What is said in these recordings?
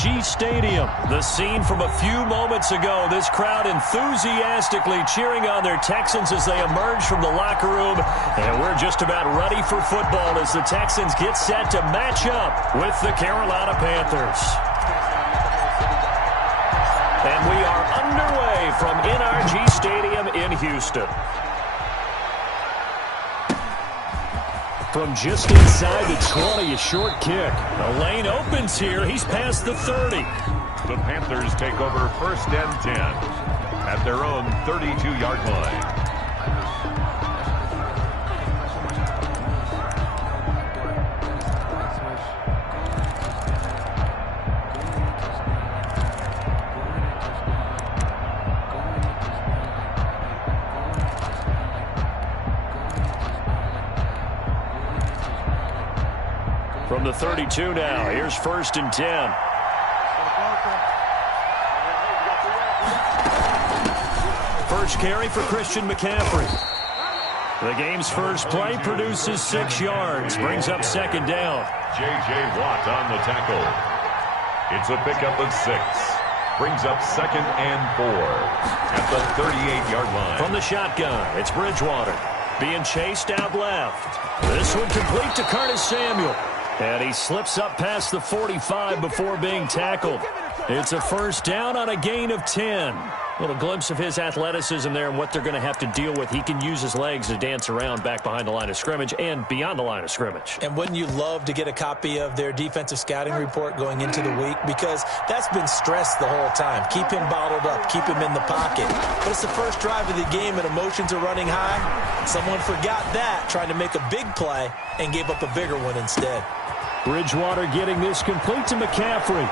NRG Stadium. The scene from a few moments ago. This crowd enthusiastically cheering on their Texans as they emerge from the locker room. And we're just about ready for football as the Texans get set to match up with the Carolina Panthers. And we are underway from NRG Stadium in Houston. From just inside the 20, a short kick. The lane opens here. He's past the 30. The Panthers take over 1st and 10 at their own 32-yard line. From the 32 now, here's 1st and 10. First carry for Christian McCaffrey. The game's first play produces 6 yards, brings up 2nd down. J.J. Watt on the tackle. It's a pickup of 6. Brings up 2nd and 4 at the 38-yard line. From the shotgun, it's Bridgewater being chased out left. This one complete to Curtis Samuel. And he slips up past the 45 before being tackled. It's a 1st down on a gain of 10. A little glimpse of his athleticism there and what they're going to have to deal with. He can use his legs to dance around back behind the line of scrimmage and beyond the line of scrimmage. And wouldn't you love to get a copy of their defensive scouting report going into the week? Because that's been stressed the whole time. Keep him bottled up. Keep him in the pocket. But it's the first drive of the game and emotions are running high. Someone forgot that, trying to make a big play, and gave up a bigger one instead. Bridgewater getting this complete to McCaffrey.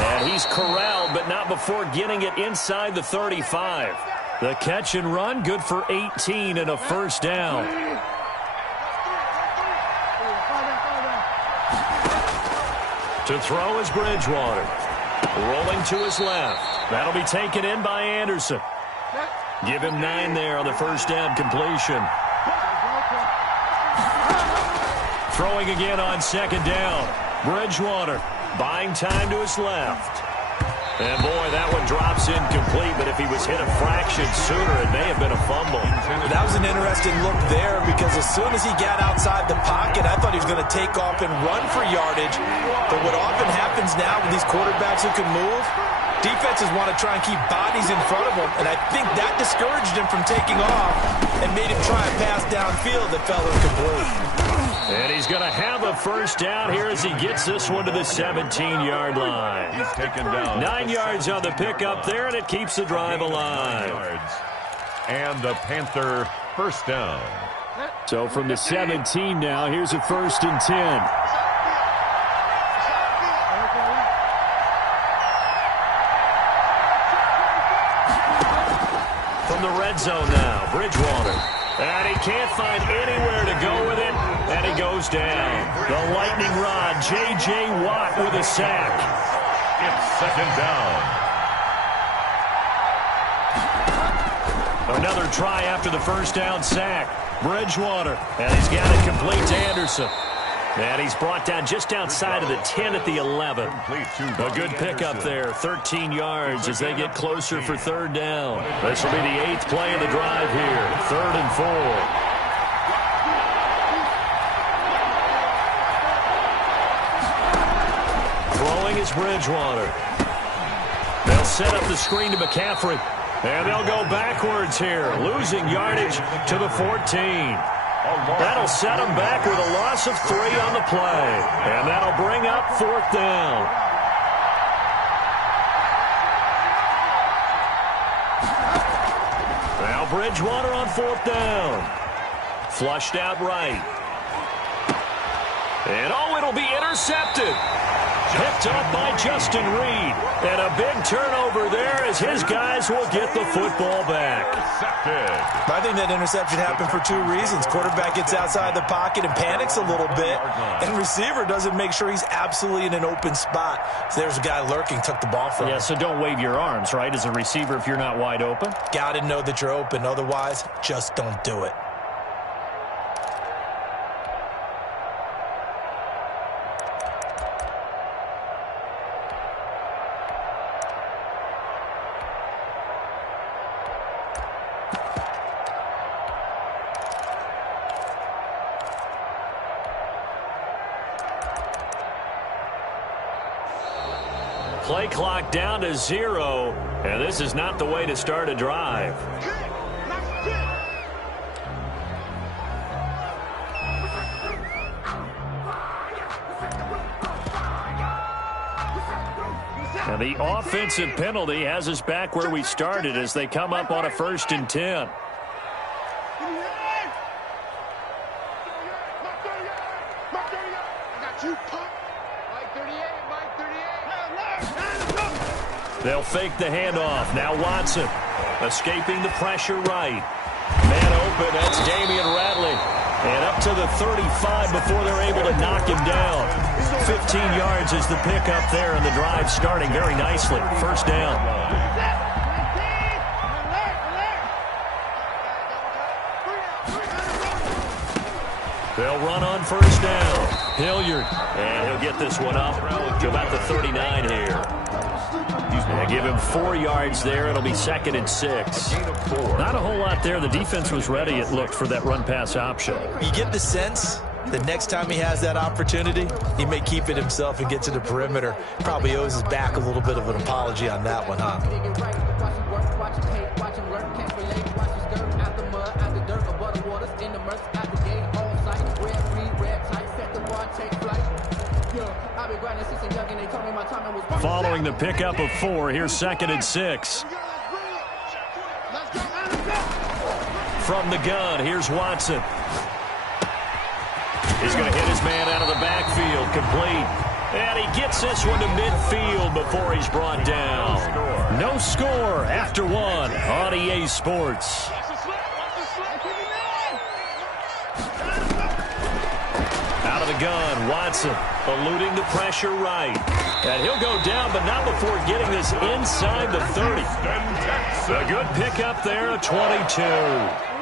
And he's corralled, but not before getting it inside the 35. The catch and run, good for 18 and a 1st down. To throw is Bridgewater. Rolling to his left. That'll be taken in by Anderson. Give him 9 there on the 1st down completion. Throwing again on 2nd down. Bridgewater buying time to his left. And boy, that one drops incomplete, but if he was hit a fraction sooner, it may have been a fumble. That was an interesting look there because as soon as he got outside the pocket, I thought he was going to take off and run for yardage. But what often happens now with these quarterbacks who can move, defenses want to try and keep bodies in front of them, and I think that discouraged him from taking off and made him try a pass downfield that fell incomplete. And he's going to have a 1st down here as he gets this one to the 17-yard line. He's taken down 9 yards on the pickup there, and it keeps the drive alive. And the Panther 1st down. So from the 17 now, here's a 1st and 10. From the red zone now, Bridgewater. And he can't find anywhere to go with it, and he goes down. The lightning rod, J.J. Watt with a sack. It's 2nd down. Another try after the 1st down sack. Bridgewater, and he's got it complete to Anderson. And he's brought down just outside of the 10 at the 11. A good pickup there, 13 yards as they get closer for 3rd down. This will be the 8th play of the drive here, 3rd and 4. Throwing is Bridgewater. They'll set up the screen to McCaffrey. And they'll go backwards here, losing yardage to the 14. That'll set them back with a loss of 3 on the play. And that'll bring up 4th down. Now Bridgewater on 4th down. Flushed out right. And oh, it'll be intercepted. Picked up by Justin Reed. And a big turnover there as his guys will get the football back. I think that interception happened for 2 reasons. Quarterback gets outside the pocket and panics a little bit. And receiver doesn't make sure he's absolutely in an open spot. So there's a guy lurking, took the ball from him. Yeah, so don't wave your arms, right, as a receiver if you're not wide open. Got to know that you're open. Otherwise, just don't do it. Play clock down to 0, and this is not the way to start a drive. And the offensive penalty has us back where we started as they come up on a 1st and 10. They'll fake the handoff. Now Watson escaping the pressure right. Man open, that's Damian Ratley. And up to the 35 before they're able to knock him down. 15 yards is the pickup there, and the drive starting very nicely. 1st down. They'll run on 1st down. Hilliard, and he'll get this one up to about the 39 here. And give him 4 yards there. It'll be 2nd and 6. Not a whole lot there. The defense was ready, it looked, for that run-pass option. You get the sense that next time he has that opportunity, he may keep it himself and get to the perimeter. Probably owes his back a little bit of an apology on that one, huh? Following the pickup of 4, here's 2nd and 6. From the gun, here's Watson. He's going to hit his man out of the backfield, complete. And he gets this one to midfield before he's brought down. No score after 1 on EA Sports. Out of the gun, Watson eluding the pressure right. And he'll go down, but not before getting this inside the 30. A good pickup there, a 22.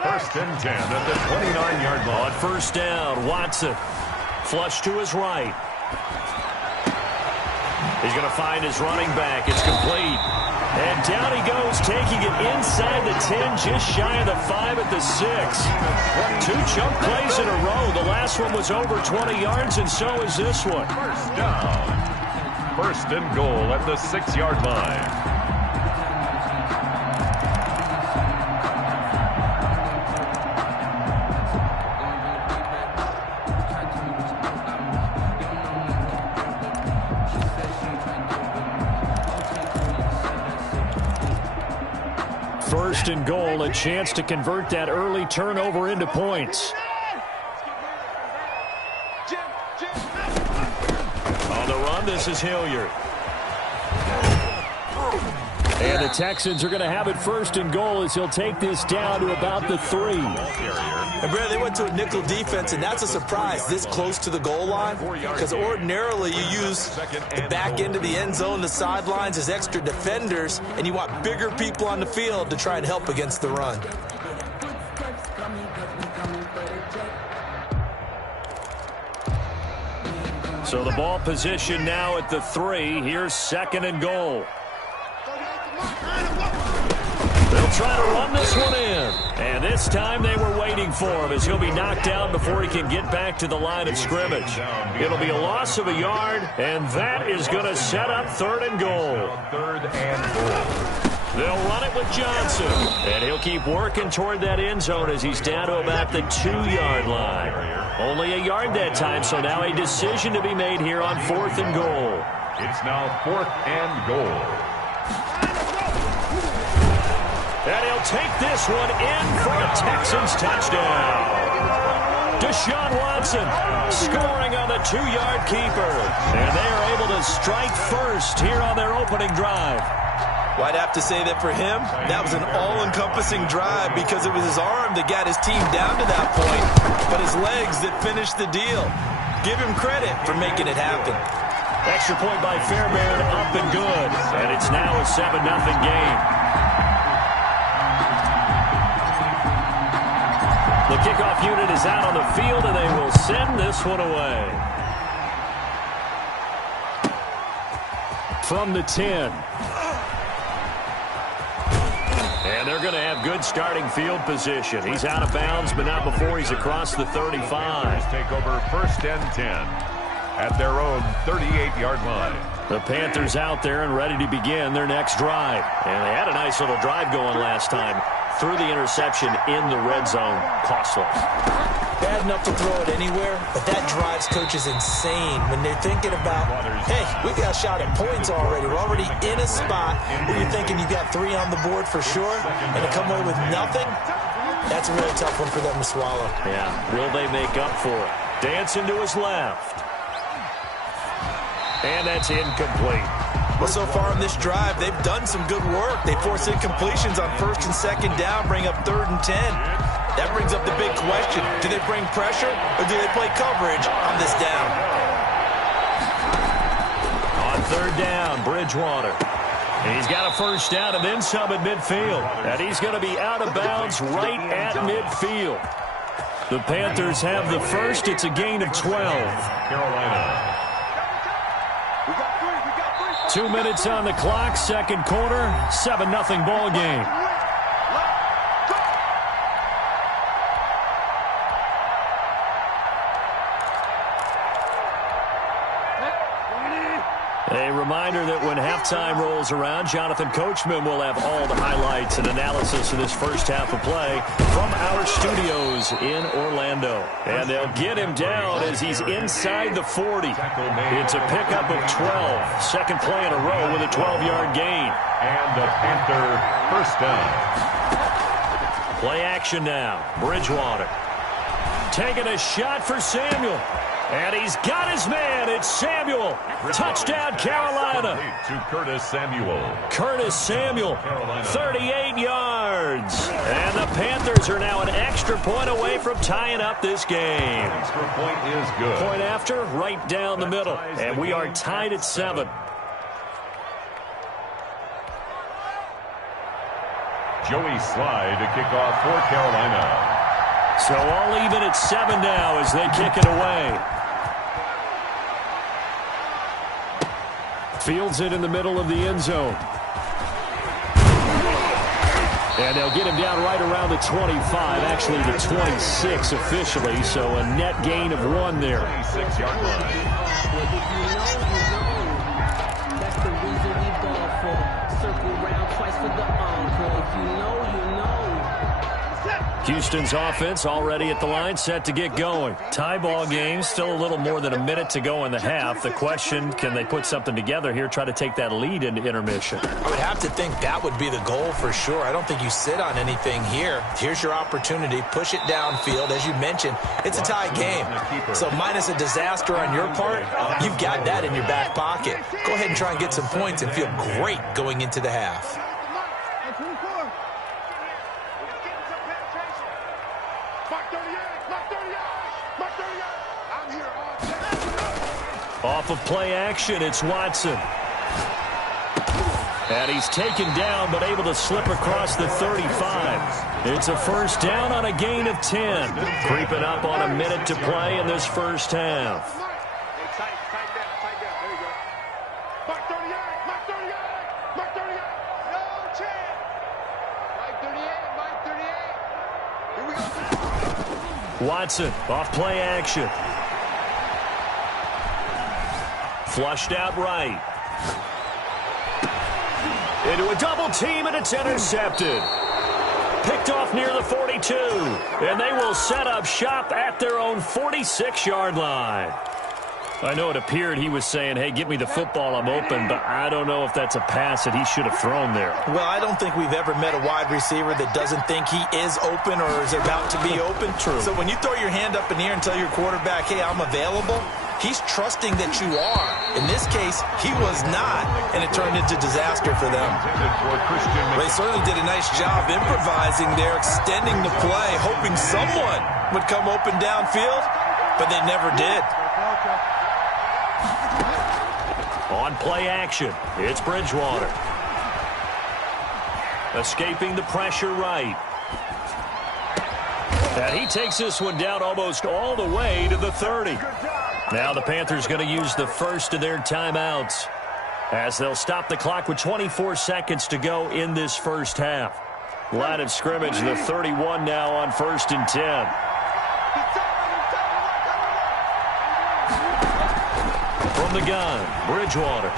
1st and 10 at the 29-yard line. On 1st down, Watson flush to his right. He's going to find his running back. It's complete. And down he goes, taking it inside the 10, just shy of the 5 at the 6. 2 chunk plays in a row. The last one was over 20 yards, and so is this one. 1st down. 1st and goal at the 6-yard line. First and goal, a chance to convert that early turnover into points. On the run, this is Hilliard. And the Texans are going to have it 1st and goal as he'll take this down to about the 3. And Brad, they went to a nickel defense, and that's a surprise this close to the goal line, because ordinarily you use the back end of the end zone, the sidelines as extra defenders, and you want bigger people on the field to try and help against the run. So the ball position now at the 3. Here's 2nd and goal. They'll try to run this one in. And this time they were waiting for him as he'll be knocked down before he can get back to the line of scrimmage. It'll be a loss of a yard, and that is going to set up 3rd and goal. 3rd and goal. They'll run it with Johnson. And he'll keep working toward that end zone as he's down to about the 2-yard line. Only a yard that time, so now a decision to be made here on 4th and goal. It's now 4th and goal. And he'll take this one in for a Texans touchdown. Deshaun Watson scoring on the 2-yard keeper. And they are able to strike first here on their opening drive. Well, I'd have to say that for him, that was an all-encompassing drive because it was his arm that got his team down to that point, but his legs that finished the deal. Give him credit for making it happen. Extra point by Fairbairn, up and good. And it's now a 7-0 game. The kickoff unit is out on the field, and they will send this one away. From the 10. And they're going to have good starting field position. He's out of bounds, but not before he's across the 35. Take over 1st and 10 at their own 38-yard line. The Panthers out there and ready to begin their next drive. And they had a nice little drive going last time. Threw the interception in the red zone. Costly. Bad enough to throw it anywhere, but that drives coaches insane when they're thinking about, hey, we got a shot at points already. We're already in a spot where you're thinking you got 3 on the board for sure, and to come away with nothing, that's a really tough one for them to swallow. Yeah, will they make up for it? Dancing to his left. And that's incomplete. Well, so far on this drive, they've done some good work. They force incompletions on 1st and 2nd down, bring up 3rd and 10. That brings up the big question. Do they bring pressure or do they play coverage on this down? On 3rd down, Bridgewater. He's got a 1st down and then some at midfield. And he's going to be out of bounds right at midfield. The Panthers have the 1st. It's a gain of 12. Carolina. 2 minutes on the clock, 2nd quarter, 7-0 ball game. A reminder that when halftime rolls around, Jonathan Coachman will have all the highlights and analysis of this first half of play from our studios in Orlando. And they'll get him down as he's inside the 40. It's a pickup of 12. Second play in a row with a 12-yard gain. And the Panther 1st down. Play action now. Bridgewater taking a shot for Samuel. And he's got his man. It's Samuel. Touchdown, Carolina. To Curtis Samuel. Curtis Samuel, 38 yards. And the Panthers are now an extra point away from tying up this game. Extra point is good. Point after, right down the middle. And we are tied at 7. Joey Slye to kick off for Carolina. So all even at 7 now as they kick it away. Fields it in the middle of the end zone. And they'll get him down right around the 25, actually the 26 officially, so a net gain of 1 there. 26-yard line. That's the reason we ball for. Circle round twice for the encore. If you know, you know. Houston's offense already at the line, set to get going. Tie ball game, still a little more than a minute to go in the half. The question, can they put something together here, try to take that lead into intermission? I would have to think that would be the goal for sure. I don't think you sit on anything here. Here's your opportunity. Push it downfield. As you mentioned, it's a tie game. So minus a disaster on your part, you've got that in your back pocket. Go ahead and try and get some points and feel great going into the half. Off of play action, it's Watson. And he's taken down, but able to slip across the 35. It's a 1st down on a gain of 10. Creeping up on a minute to play in this first half. Watson off play action. Flushed out right. Into a double team, and it's intercepted. Picked off near the 42. And they will set up shop at their own 46-yard line. I know it appeared he was saying, hey, give me the football, I'm open, but I don't know if that's a pass that he should have thrown there. Well, I don't think we've ever met a wide receiver that doesn't think he is open or is about to be open. True. So when you throw your hand up in the air and tell your quarterback, hey, I'm available, he's trusting that you are. In this case, he was not, and it turned into disaster for them. They certainly did a nice job improvising there, extending the play, hoping someone would come open downfield, but they never did. On play action, it's Bridgewater. Escaping the pressure right. And he takes this one down almost all the way to the 30. Now the Panthers going to use the first of their timeouts as they'll stop the clock with 24 seconds to go in this first half. Line of scrimmage, the 31 now on 1st and 10. From the gun, Bridgewater.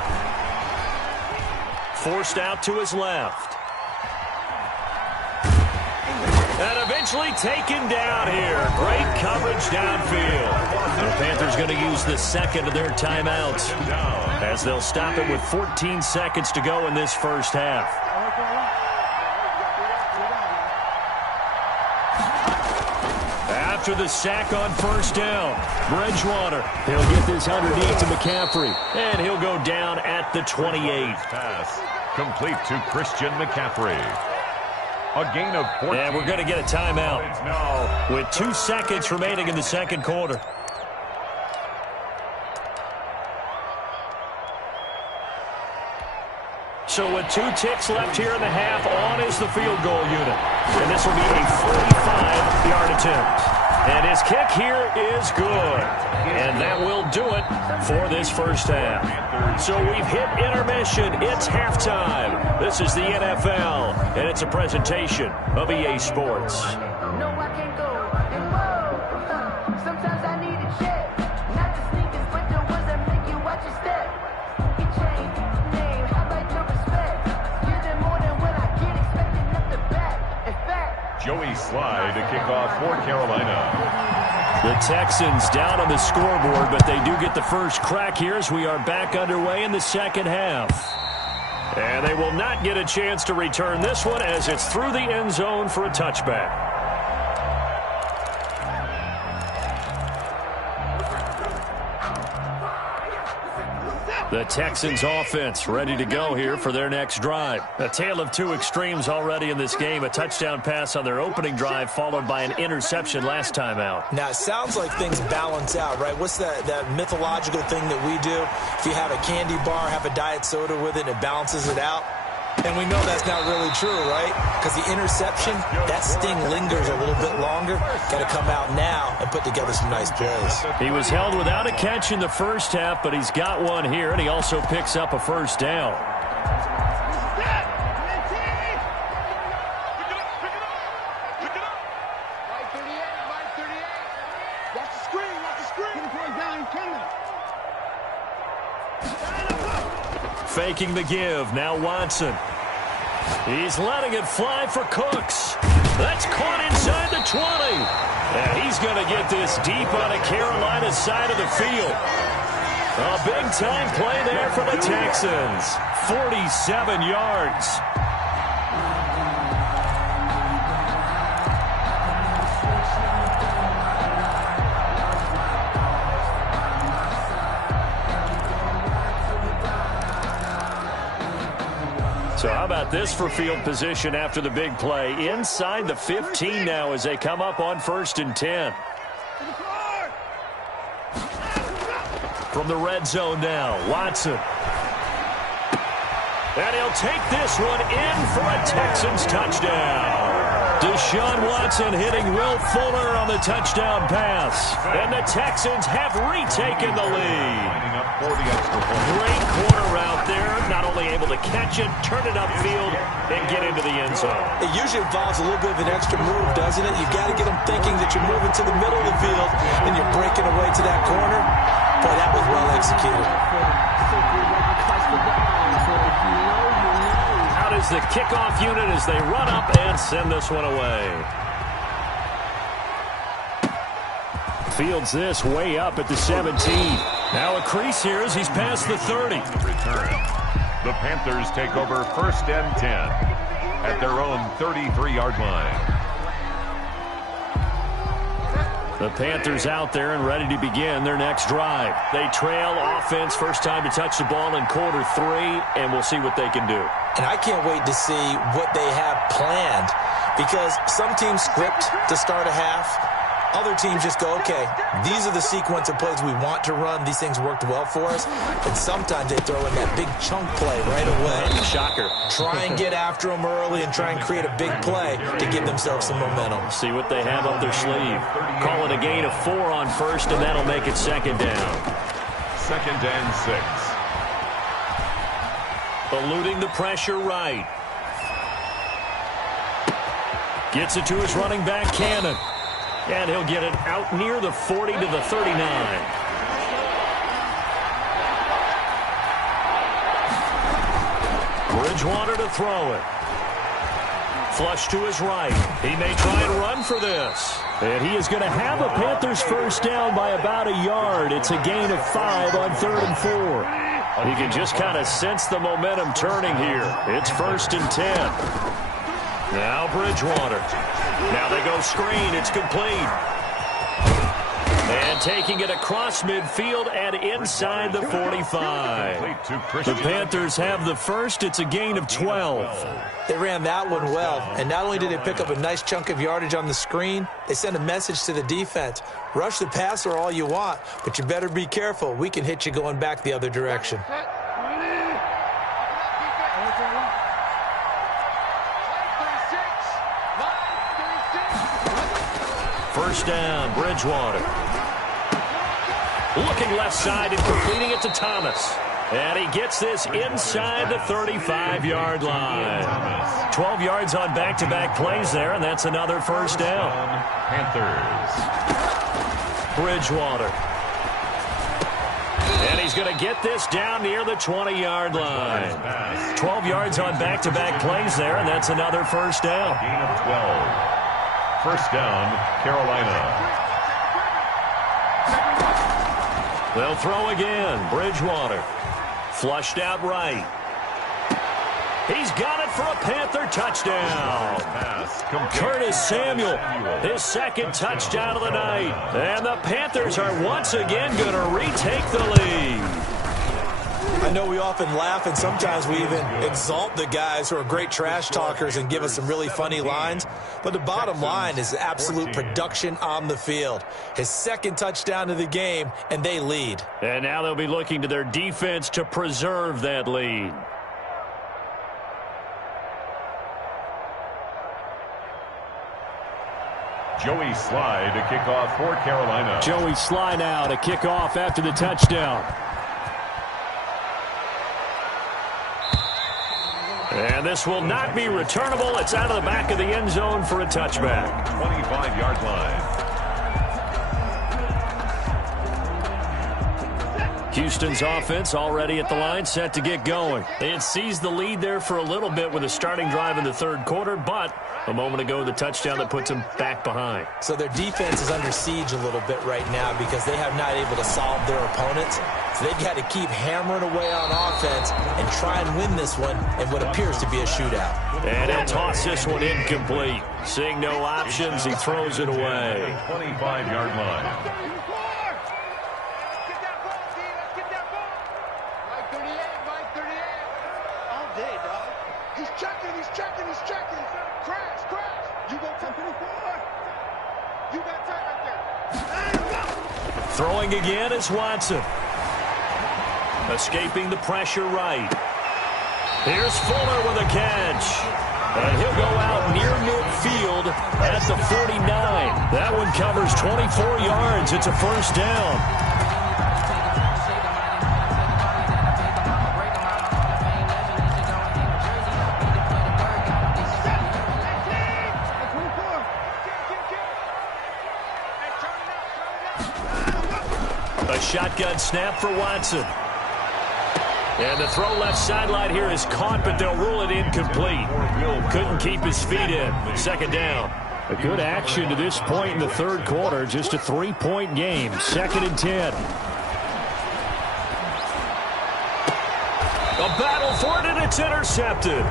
forced out to his left. And eventually taken down here. Great coverage downfield. The Panthers going to use the second of their timeouts as they'll stop it with 14 seconds to go in this first half. After the sack on first down, Bridgewater, he'll get this underneath to McCaffrey, and he'll go down at the 28. Pass complete to Christian McCaffrey. A gain of 14. And we're going to get a timeout with 2 seconds remaining in the second quarter. So with 2 ticks left here in the half, on is the field goal unit. And this will be a 45-yard attempt. And his kick here is good. And that will do it for this first half. So we've hit intermission. It's halftime. This is the NFL, and it's a presentation of EA Sports. No, I can't go. And whoa, sometimes I need a check. Not the sneakers, but the ones that make you watch your step. He changed name, how about your respect? You're the more than what I get, expecting up the back. In fact, Joey Slye to kick off for Carolina. The Texans down on the scoreboard, but they do get the first crack here as we are back underway in the second half. And they will not get a chance to return this one as it's through the end zone for a touchback. The Texans offense ready to go here for their next drive. A tale of 2 extremes already in this game. A touchdown pass on their opening drive followed by an interception last time out. Now, it sounds like things balance out, right? What's that mythological thing that we do? If you have a candy bar, have a diet soda with it, and it balances it out. And we know that's not really true, right? Because the interception, that sting lingers a little bit longer. Got to come out now and put together some nice plays. He was held without a catch in the first half, but he's got one here, and he also picks up a first down. Faking the give, now Watson. He's letting it fly for Cooks. That's caught inside the 20. And he's going to get this deep on a Carolina side of the field. A big-time play there for the Texans. 47 yards. So how about this for field position after the big play? Inside the 15 now as they come up on 1st and 10. From the red zone now, Watson. And he'll take this one in for a Texans touchdown. Deshaun Watson hitting Will Fuller on the touchdown pass. And the Texans have retaken the lead. Great corner route there. Not only able to catch it, turn it upfield, and get into the end zone. It usually involves a little bit of an extra move, doesn't it? You've got to get them thinking that you're moving to the middle of the field and you're breaking away to that corner. Boy, that was well executed. Out is the kickoff unit as they run up and send this one away. Fields this way up at the 17. Now a crease here as he's past the 30. Return. The Panthers take over 1st and 10 at their own 33-yard line. The Panthers out there and ready to begin their next drive. They trail offense, first time to touch the ball in quarter 3, and we'll see what they can do. And I can't wait to see what they have planned, because some teams script to start a half. Other teams just go, okay, these are the sequence of plays we want to run. These things worked well for us. And sometimes they throw in that big chunk play right away. Shocker. Try and get after them early and try and create a big play to give themselves some momentum. See what they have up their sleeve. Call it a gain of 4 on 1st, and that'll make it 2nd down. 2nd and 6. Eluding the pressure right. Gets it to his running back, Cannon. And he'll get it out near the 40 to the 39. Bridgewater to throw it. Flush to his right. He may try and run for this. And he is going to have a Panthers first down by about a yard. It's a gain of 5 on 3rd and 4. You can just kind of sense the momentum turning here. It's 1st and 10. Now Bridgewater. Now they go screen. It's complete. And taking it across midfield and inside the 45. The Panthers have the first. It's a gain of 12. They ran that one well, and not only did they pick up a nice chunk of yardage on the screen, they sent a message to the defense. Rush the passer all you want, but you better be careful. We can hit you going back the other direction. First down, Bridgewater. Looking left side and completing it to Thomas. And he gets this inside the 35-yard line. 12 yards on back-to-back plays there, and that's another first down. Panthers. Bridgewater. And he's going to get this down near the 20-yard line. 12 yards on back-to-back plays there, and that's another first down. Gain of 12. First down, Carolina. They'll throw again. Bridgewater. Flushed out right. He's got it for a Panther touchdown. Curtis Samuel, his second touchdown of the night. And the Panthers are once again going to retake the lead. I know we often laugh, and sometimes we even exalt the guys who are great trash talkers and give us some really funny lines. But the bottom line is absolute production on the field. His second touchdown of the game, and they lead. And now they'll be looking to their defense to preserve that lead. Joey Sly to kick off for Carolina. Joey Sly now to kick off after the touchdown. And this will not be returnable. It's out of the back of the end zone for a touchback. 25-yard line. Houston's offense already at the line, set to get going. It seized the lead there for a little bit with a starting drive in the third quarter, but a moment ago, the touchdown that puts them back behind. So their defense is under siege a little bit right now because they have not able to solve their opponents. So they've got to keep hammering away on offense and try and win this one in what appears to be a shootout. And he'll toss this one incomplete. Seeing no options, he throws it away. 25-yard line. Throwing again is Watson. Escaping the pressure right. Here's Fuller with a catch. And he'll go out near midfield at the 49. That one covers 24 yards. It's a first down. A shotgun snap for Watson. And the throw left sideline here is caught, but they'll rule it incomplete. Couldn't keep his feet in. Second down. A good action to this point in the third quarter. Just a 3-point game. 2nd and 10. A battle for it, and it's intercepted.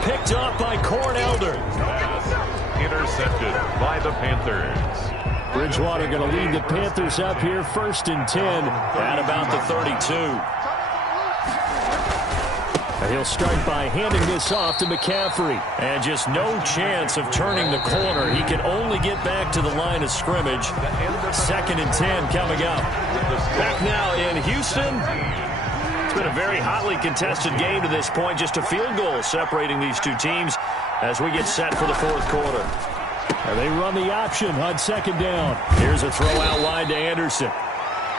Picked up by Corn Elder. Intercepted by the Panthers. Bridgewater going to lead the Panthers up here 1st and 10 at about the 32. And he'll start by handing this off to McCaffrey. And just no chance of turning the corner. He can only get back to the line of scrimmage. 2nd and 10 coming up. Back now in Houston. It's been a very hotly contested game to this point. Just a field goal separating these two teams as we get set for the fourth quarter. And they run the option on 2nd down. Here's a throw out wide to Anderson.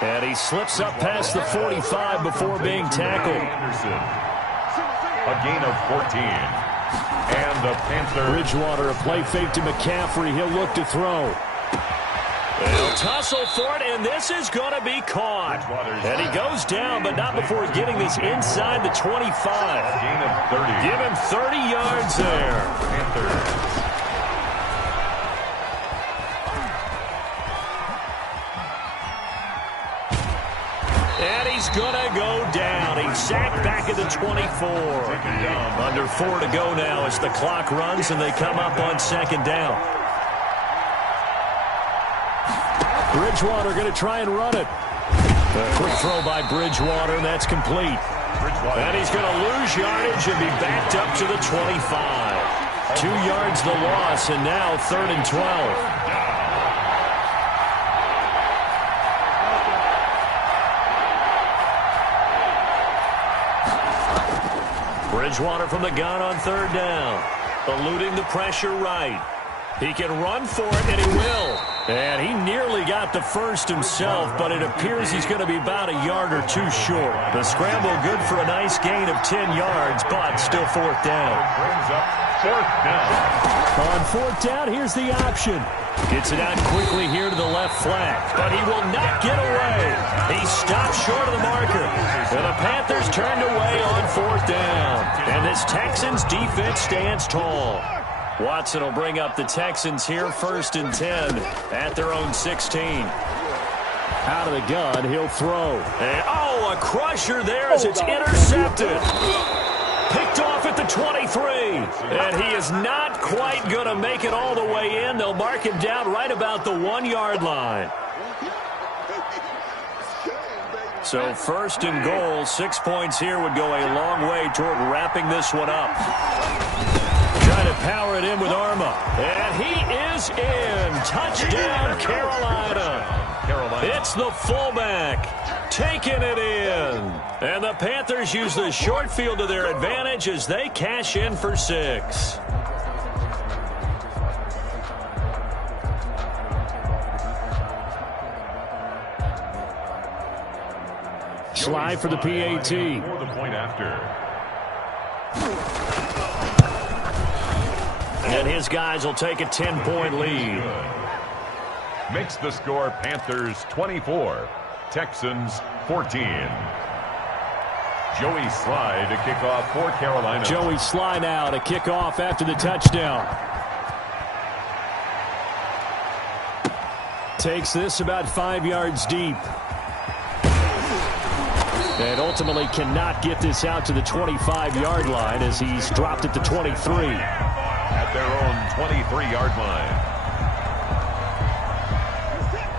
And he slips up past the 45 before being tackled. Anderson. A gain of 14. And the Panthers. Bridgewater, a play fake to McCaffrey. He'll look to throw. They'll tussle for it, and this is going to be caught. And he goes down, but not before getting this inside the 25. Gain of 30. Give him 30 yards there. Panthers. And he's going to go down. He's sacked back at the 24. Under 4 to go now as the clock runs and they come up on second down. Bridgewater going to try and run it. A quick throw by Bridgewater, and that's complete. And he's going to lose yardage and be backed up to the 25. 2 yards the loss, and now 3rd and 12. Bridgewater from the gun on 3rd down. Eluding the pressure right. He can run for it, and he will. And he nearly got the first himself, but it appears he's going to be about a yard or two short. The scramble good for a nice gain of 10 yards, but still 4th down. Brings up 4th down. On 4th down, here's the option. Gets it out quickly here to the left flank, but he will not get away. He stops short of the marker. And the Panthers turned away on 4th down. And this Texans defense stands tall. Watson will bring up the Texans here, 1st and 10 at their own 16. Out of the gun, he'll throw. And, a crusher there as it's intercepted. Picked off at the 23. And he is not quite going to make it all the way in. They'll mark him down right about the 1-yard line. So 1st and goal, 6 points here would go a long way toward wrapping this one up. Trying to power it in with Arma. And he is in. Touchdown, Carolina. It's the fullback taking it in. And the Panthers use the short field to their advantage as they cash in for 6. Slide for the PAT. For the point after. And his guys will take a 10-point lead. Makes the score Panthers 24, Texans 14. Joey Sly to kick off for Carolina. Joey Sly now to kick off after the touchdown. Takes this about 5 yards deep. And ultimately cannot get this out to the 25-yard line as he's dropped at the 23. At their own 23-yard line.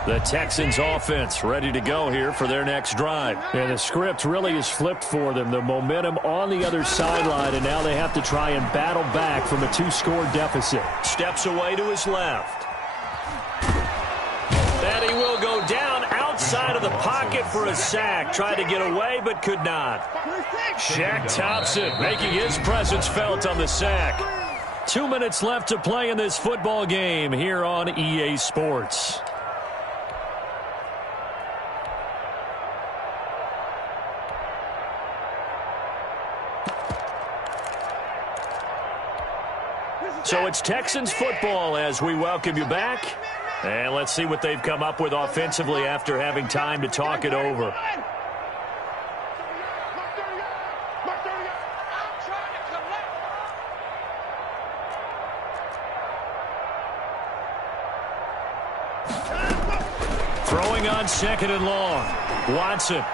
The Texans offense ready to go here for their next drive. And the script really is flipped for them. The momentum on the other sideline, and now they have to try and battle back from a 2-score deficit. Steps away to his left. And he will go down outside of the pocket for a sack. Tried to get away, but could not. Shaq Thompson making his presence felt on the sack. 2 minutes left to play in this football game here on EA Sports. So it's Texans football as we welcome you back. And let's see what they've come up with offensively after having time to talk it over. Throwing on 2nd and long. Watson.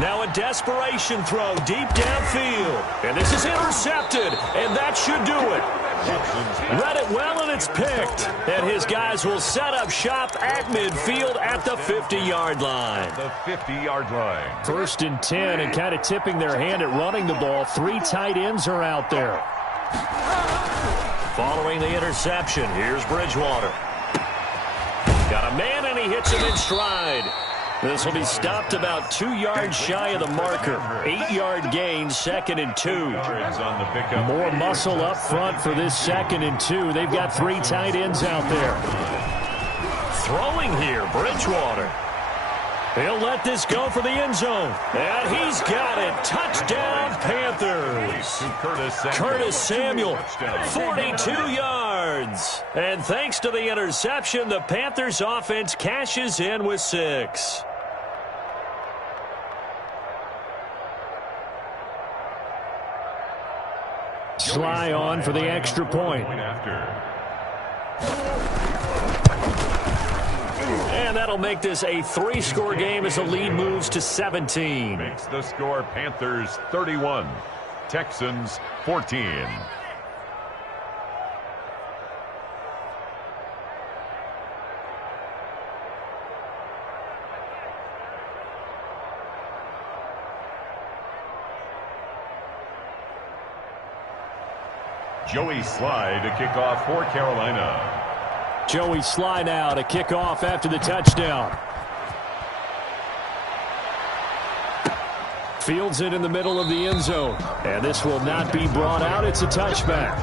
Now a desperation throw deep downfield. And this is intercepted, and that should do it. Read it well, and it's picked. And his guys will set up shop at midfield at the 50-yard line. The 50-yard line. 1st and 10, and kind of tipping their hand at running the ball. 3 tight ends are out there. Following the interception, here's Bridgewater. Got a man, and he hits him in stride. This will be stopped about 2 yards shy of the marker. 8-yard gain, 2nd and 2. More muscle up front for this 2nd and 2. They've got 3 tight ends out there. Throwing here, Bridgewater. He'll let this go for the end zone. And he's got it. Touchdown, Panthers. Curtis Samuel, 42 yards. And thanks to the interception, the Panthers offense cashes in with 6. Sly on for the extra point. And that'll make this a 3-score game as the lead moves to 17. Makes the score Panthers 31, Texans 14. Joey Sly to kick off for Carolina. Joey Sly now to kick off after the touchdown. Fields it in the middle of the end zone. And this will not be brought out. It's a touchback.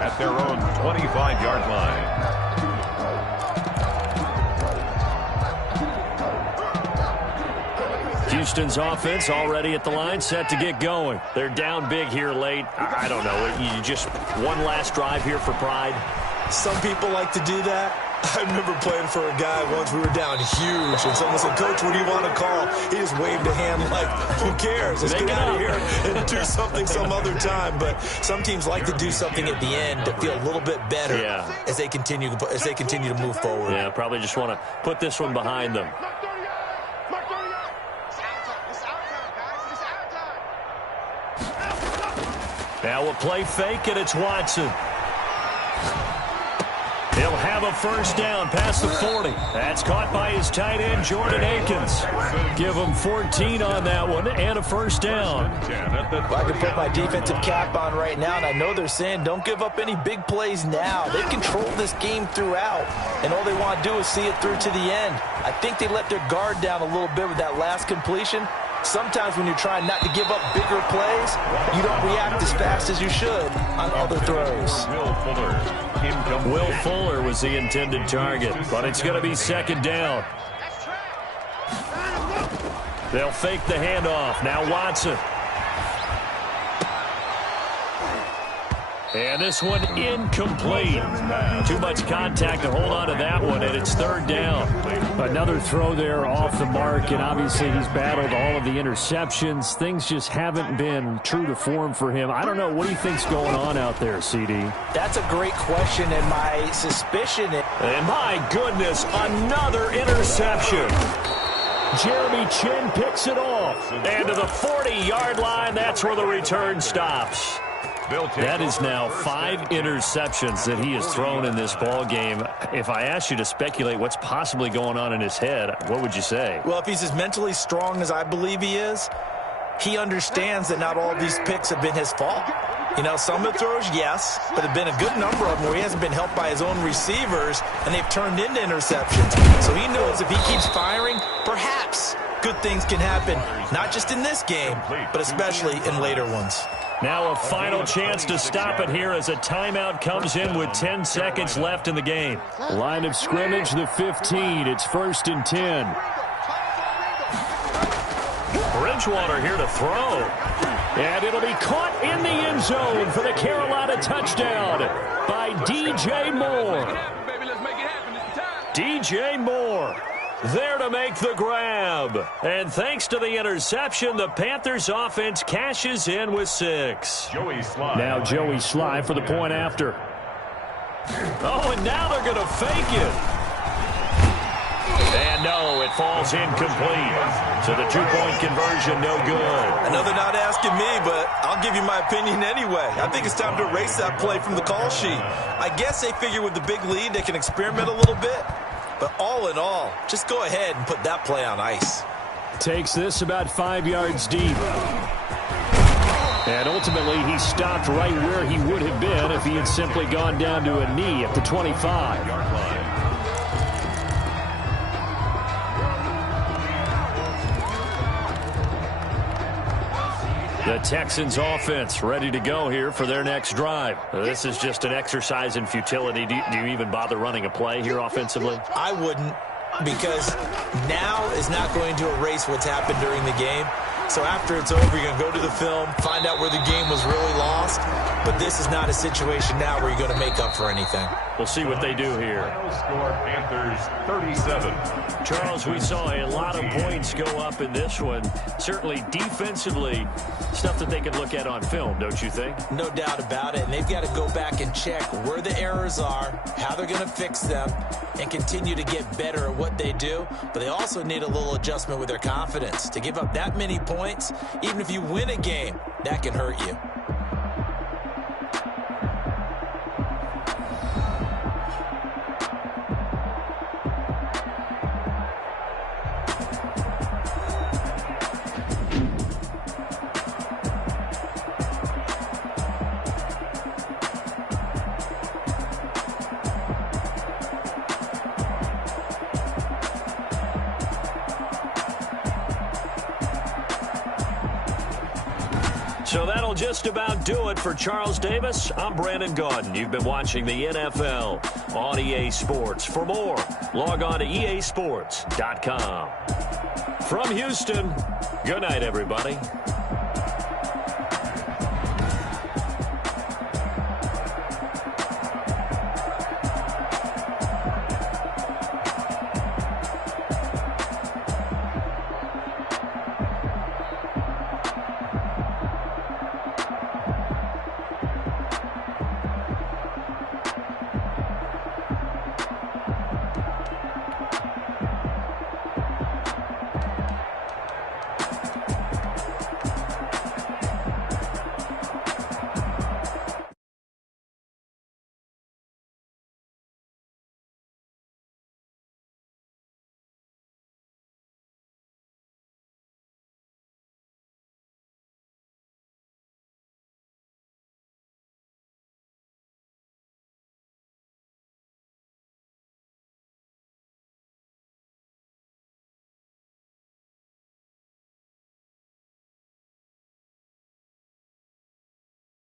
At their own 25-yard line. Houston's offense already at the line, set to get going. They're down big here late. I don't know. You just one last drive here for pride. Some people like to do that. I remember playing for a guy once. We were down huge, and someone said, "Coach, what do you want to call?" He just waved a hand like, "Who cares? Let's get out of here and do something some other time." But some teams like to do something at the end to feel a little bit better as they continue to move forward. Yeah, probably just want to put this one behind them. Now we'll play fake, and it's Watson. He'll have a first down past the 40. That's caught by his tight end, Jordan Akins. Give him 14 on that one and a first down. Well, I can put my defensive cap on right now, and I know they're saying don't give up any big plays now. They control this game throughout, and all they want to do is see it through to the end. I think they let their guard down a little bit with that last completion. Sometimes when you're trying not to give up bigger plays, you don't react as fast as you should on other throws. Will Fuller was the intended target, but it's going to be second down. They'll fake the handoff. Now Watson. And this one incomplete. Too much contact to hold on to that one, and it's third down. Another throw there off the mark, and obviously he's battled all of the interceptions. Things just haven't been true to form for him. I don't know. What do you think's going on out there, CD? That's a great question, and my suspicion is... And my goodness, another interception. Jeremy Chin picks it off. And to the 40-yard line, that's where the return stops. That is now 5 interceptions that he has thrown in this ball game. If I asked you to speculate what's possibly going on in his head, what would you say? Well, if he's as mentally strong as I believe he is, he understands that not all of these picks have been his fault. You know, some of the throws, yes, but there have been a good number of them where he hasn't been helped by his own receivers, and they've turned into interceptions. So he knows if he keeps firing, perhaps good things can happen, not just in this game, but especially in later ones. Now a final chance to stop it here as a timeout comes in with 10 seconds left in the game. Line of scrimmage, the 15. It's 1st and 10. Bridgewater here to throw. And it'll be caught in the end zone for the Carolina touchdown by DJ Moore. DJ Moore there to make the grab. And thanks to the interception, the Panthers offense cashes in with 6. Now Joey Sly for the point after. Oh, and now they're going to fake it. And no, it falls incomplete. So the 2-point conversion, no good. I know they're not asking me, but I'll give you my opinion anyway. I think it's time to erase that play from the call sheet. I guess they figure with the big lead they can experiment a little bit. But all in all, just go ahead and put that play on ice. Takes this about 5 yards deep. And ultimately, he stopped right where he would have been if he had simply gone down to a knee at the 25. The Texans offense ready to go here for their next drive. This is just an exercise in futility. Do you even bother running a play here offensively? I wouldn't. because now is not going to erase what's happened during the game. So after it's over, you're going to go to the film, find out where the game was really lost. But this is not a situation now where you're going to make up for anything. We'll see what they do here. Final score, Panthers 37. Charles, we saw a lot of points go up in this one. Certainly defensively, stuff that they can look at on film, don't you think? No doubt about it. And they've got to go back and check where the errors are, how they're going to fix them, and continue to get better at what they do. But they also need a little adjustment with their confidence. To give up that many points, even if you win a game, that can hurt you. So that'll just about do it for Charles Davis. I'm Brandon Gaudin. You've been watching the NFL on EA Sports. For more, log on to easports.com. From Houston, good night, everybody.